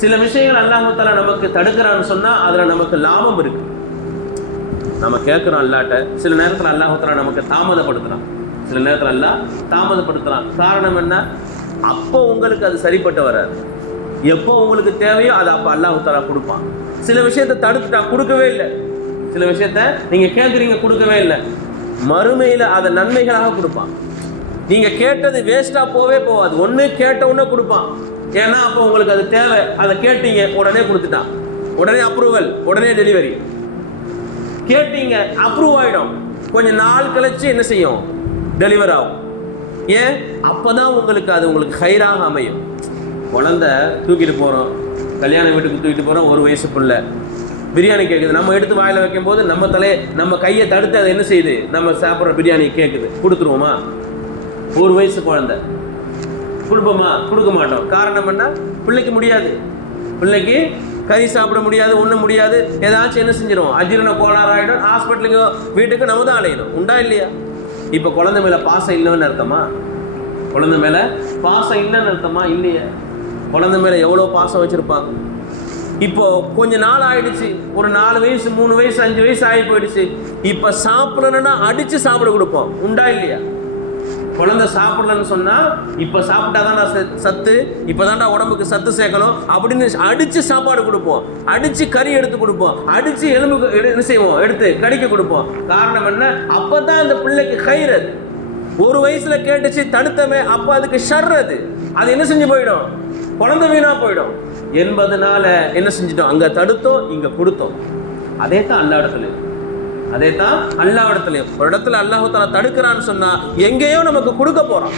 சில விஷயங்கள் அல்லாஹால நமக்கு தடுக்கிறான்னு சொன்னால் அதில் நமக்கு லாபம் இருக்கு. நம்ம கேட்குறோம் அல்லாட்ட சில நேரத்தில் அல்லாஹால நமக்கு தாமதப்படுத்துகிறான் சில நேரத்தில் அல்லாஹ் தாமதப்படுத்துகிறான் காரணம் என்ன? அப்போ உங்களுக்கு அது சரிப்பட்டு வராது. எப்போ உங்களுக்கு தேவையோ அதை அப்போ அல்லாஹால கொடுப்பான். சில விஷயத்தை தடுத்துட்டான் கொடுக்கவே இல்லை. சில விஷயத்த நீங்கள் கேட்குறீங்க கொடுக்கவே இல்லை. மறுமையில் அதை நன்மைகளாக கொடுப்பான். நீங்கள் கேட்டது வேஸ்ட்டாக போவே போகாது ஒன்று கேட்ட உடனே கொடுப்பான். ஏன்னா அப்போ உங்களுக்கு அது தேவை. அதை கேட்டீங்க உடனே கொடுத்துட்டான். உடனே அப்ரூவல் உடனே டெலிவரி கேட்டீங்க அப்ரூவ் ஆகிடும் கொஞ்சம் நாள் கழிச்சு என்ன செய்யும்? டெலிவர் ஆகும். ஏன்? அப்போ தான் உங்களுக்கு அது உங்களுக்கு ஹைராக அமையும். குழந்த தூக்கிட்டு போகிறோம் கல்யாண வீட்டுக்கு தூக்கிட்டு போகிறோம் ஒரு வயசு பிள்ளை. பிரியாணி கேட்குது நம்ம எடுத்து வாயில் வைக்கும் போது நம்ம தலையை நம்ம கையை தடுத்து அதை என்ன செய்யுது? நம்ம சாப்பிட்ற பிரியாணி கேட்குது கொடுத்துருவோமா? ஒரு வயசு குழந்தை. கொடுப்போமா கொடுக்க மாட்டோம். காரணம் என்ன? பிள்ளைக்கு முடியாது. பிள்ளைக்கு கறி சாப்பிட முடியாது ஒன்றும் முடியாது. ஏதாச்சும் என்ன செஞ்சிடும் அஜீரண கோளாறு ஆகிடும் ஹாஸ்பிட்டலுக்கு வீட்டுக்கு நம்ம தான் அலையணும். உண்டா இல்லையா? இப்போ குழந்தை மேலே பாசம் இல்லைன்னு அர்த்தமா? குழந்தை மேலே பாசம் இல்லைன்னு அர்த்தமா? இல்லையா. குழந்தை மேலே எவ்வளோ பாசம் வச்சுருப்பாங்க? இப்போ கொஞ்ச நாள் ஆயிடுச்சு. ஒரு நாலு வயசு மூணு வயசு அஞ்சு வயசு ஆகி போயிடுச்சு. இப்போ சாப்பிடணும்னா அடித்து சாப்பிட கொடுப்போம். உண்டா இல்லையா? குழந்தை சாப்பிடலன்னு சொன்னால் இப்போ சாப்பிட்டாதான் சத்து இப்பதான்டா உடம்புக்கு சத்து சேர்க்கணும் அப்படின்னு அடித்து சாப்பாடு கொடுப்போம். அடித்து கறி எடுத்து கொடுப்போம். அடித்து எலும்பு எடு- என்ன செய்வோம்? எடுத்து கடிக்க கொடுப்போம். காரணம் என்ன? அப்போ தான் அந்த பிள்ளைக்கு கயிறது ஒரு வயசில் கேட்டுச்சு தடுத்தமே அப்போ அதுக்கு ஷர்றது அது. என்ன செஞ்சு போயிடும்? குழந்தை வீணாக போயிடும். என்பதனால என்ன செஞ்சிட்டோம்? அங்கே தடுத்தோம் இங்கே கொடுத்தோம். அதே தான் அல்லா இடத்துல. அதே தான் அல்லா ஒரு இடத்துல அல்லாஹு தலா தடுக்கிறான்னு சொன்னால் எங்கேயோ நமக்கு கொடுக்க போகிறான்